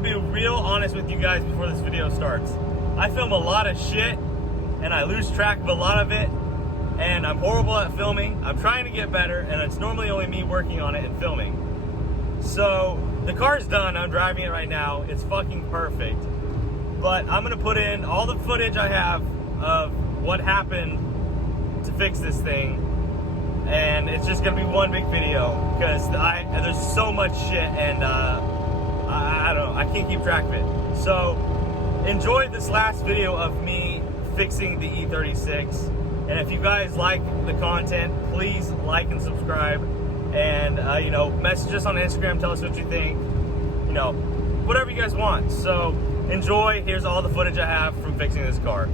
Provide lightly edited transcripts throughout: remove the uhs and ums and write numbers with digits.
gonna be real honest with you guys before this video starts. I film a lot of shit and I lose track of a lot of it, and I'm horrible at filming. I'm trying to get better, and it's normally only me working on it and filming. So the car's done, I'm driving it right now. It's fucking perfect. But I'm gonna put in all the footage I have of what happened to fix this thing, and it's just gonna be one big video because there's so much shit, and I don't know, I can't keep track of it. So enjoy this last video of me fixing the E36, and if you guys like the content, please like and subscribe, and you know, message us on Instagram, tell us what you think, you know, whatever you guys want. So enjoy. Here's all the footage I have from fixing this car.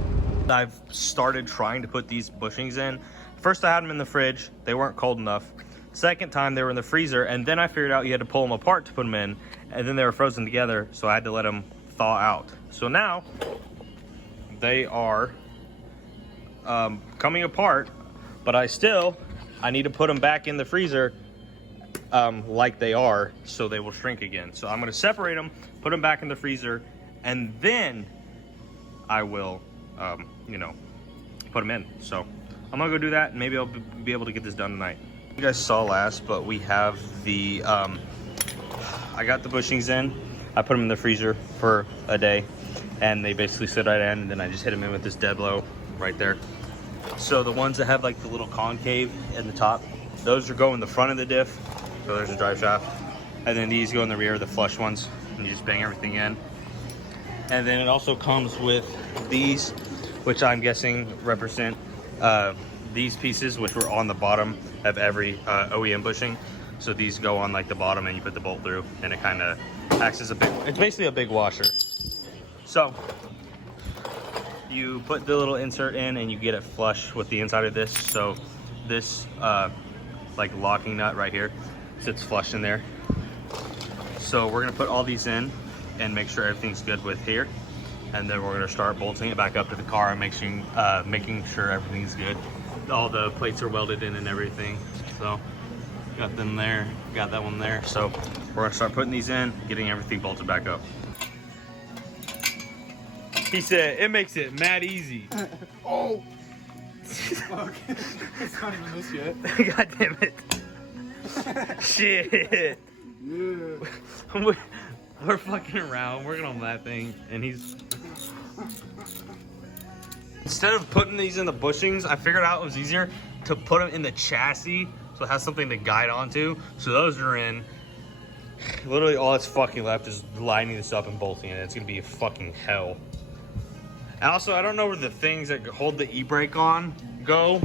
I've started trying to put these bushings in. First I had them in the fridge, they weren't cold enough. Second time they were in the freezer, and then I figured out you had to pull them apart to put them in, and then they were frozen together, so I had to let them thaw out. So now they are coming apart, but I need to put them back in the freezer like they are, so they will shrink again. So I'm gonna separate them, put them back in the freezer, and then I will, you know, put them in. So I'm gonna go do that, and maybe I'll be able to get this done tonight. You guys saw last, but we have the, I got the bushings in, I put them in the freezer for a day, and they basically sit right in, and then I just hit them in with this dead blow right there. So the ones that have like the little concave in the top, those are go in the front of the diff, so there's a drive shaft, and then these go in the rear, the flush ones, and you just bang everything in. And then it also comes with these, which I'm guessing represent these pieces, which were on the bottom of every OEM bushing. So these go on like the bottom, and you put the bolt through, and it kind of acts as it's basically a big washer. So you put the little insert in, and you get it flush with the inside of this. So this like locking nut right here sits flush in there. So we're gonna put all these in and make sure everything's good with here, and then we're gonna start bolting it back up to the car and making sure everything's good. All the plates are welded in and everything. So got them there, got that one there. So we're gonna start putting these in, getting everything bolted back up. He said it makes it mad easy. Oh! Fuck. It's not even this yet. God damn it. Shit. Yeah. We're fucking around, working on that thing, and he's... Instead of putting these in the bushings, I figured out it was easier to put them in the chassis, so it has something to guide onto. So those are in. Literally all that's fucking left is lining this up and bolting it. It's gonna be a fucking hell. And also, I don't know where the things that hold the e-brake on go,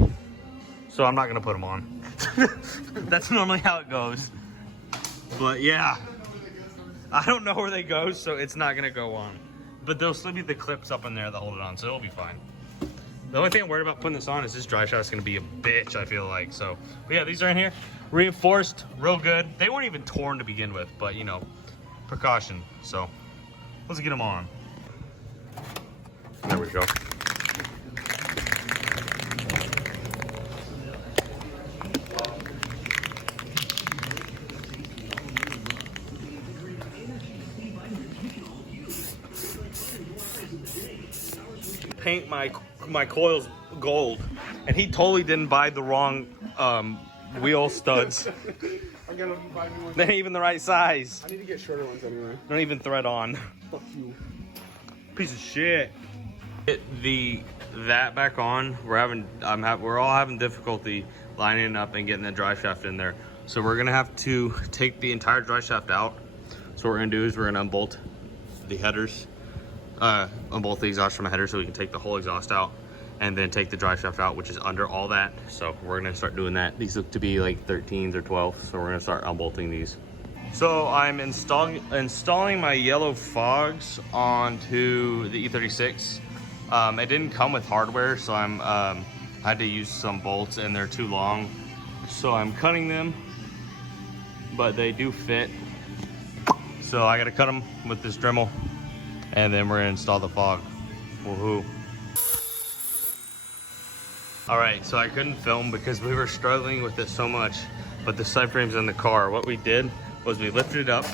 so I'm not gonna put them on. That's normally how it goes. But yeah, I don't know where they go, so it's not gonna go on. But there'll still be the clips up in there that hold it on, so it'll be fine. The only thing I'm worried about putting this on is this drive shaft is gonna be a bitch, I feel like. So, but yeah, these are in here, reinforced, real good. They weren't even torn to begin with, but you know, precaution. So let's get them on. There we go. Paint my coils gold, and he totally didn't buy the wrong wheel studs. I gotta buy new ones. They ain't even the right size. I need to get shorter ones anyway. Don't even thread on. Fuck you. Piece of shit. Get that back on. We're all having difficulty lining it up and getting the drive shaft in there. So we're gonna have to take the entire drive shaft out. So what we're gonna do is we're gonna unbolt the headers, unbolt the exhaust from the header so we can take the whole exhaust out, and then take the drive shaft out, which is under all that. So we're gonna start doing that. These look to be like 13s or 12s, so we're gonna start unbolting these. So I'm installing my yellow fogs onto the E36. It didn't come with hardware, so I had to use some bolts, and they're too long. So I'm cutting them, but they do fit. So I gotta cut them with this Dremel, and then we're gonna install the fog. Woohoo. All right, so I couldn't film because we were struggling with it so much, but the side frame's in the car. What we did was we lifted it up,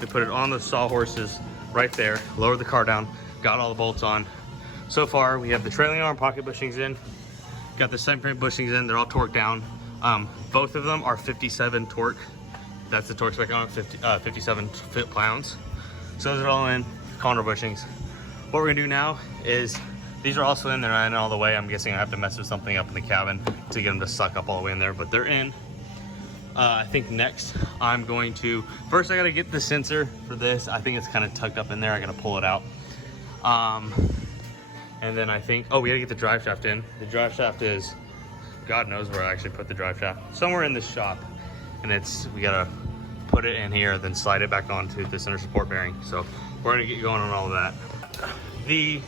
we put it on the sawhorses right there. Lowered the car down, got all the bolts on. So far, we have the trailing arm pocket bushings in, got the side frame bushings in, they're all torqued down. Both of them are 57 torque. That's the torque spec on it, 57 foot-pounds. So those are all in, columnar bushings. What we're gonna do now is, these are also in, they're not in all the way. I'm guessing I have to mess with something up in the cabin to get them to suck up all the way in there, but they're in. I think next I'm going to, first I gotta get the sensor for this. I think it's kind of tucked up in there. I gotta pull it out. And then I think, oh, we gotta get the drive shaft in. The drive shaft is, God knows where I actually put the drive shaft. Somewhere in this shop. And we gotta put it in here, then slide it back onto the center support bearing. So we're gonna get going on all of that. The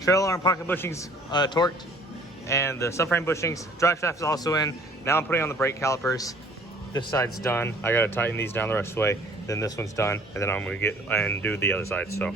trail arm pocket bushings torqued, and the subframe bushings. Drive shaft is also in. Now I'm putting on the brake calipers. This side's done. I gotta tighten these down the rest of the way. Then this one's done, and then I'm gonna get and do the other side. So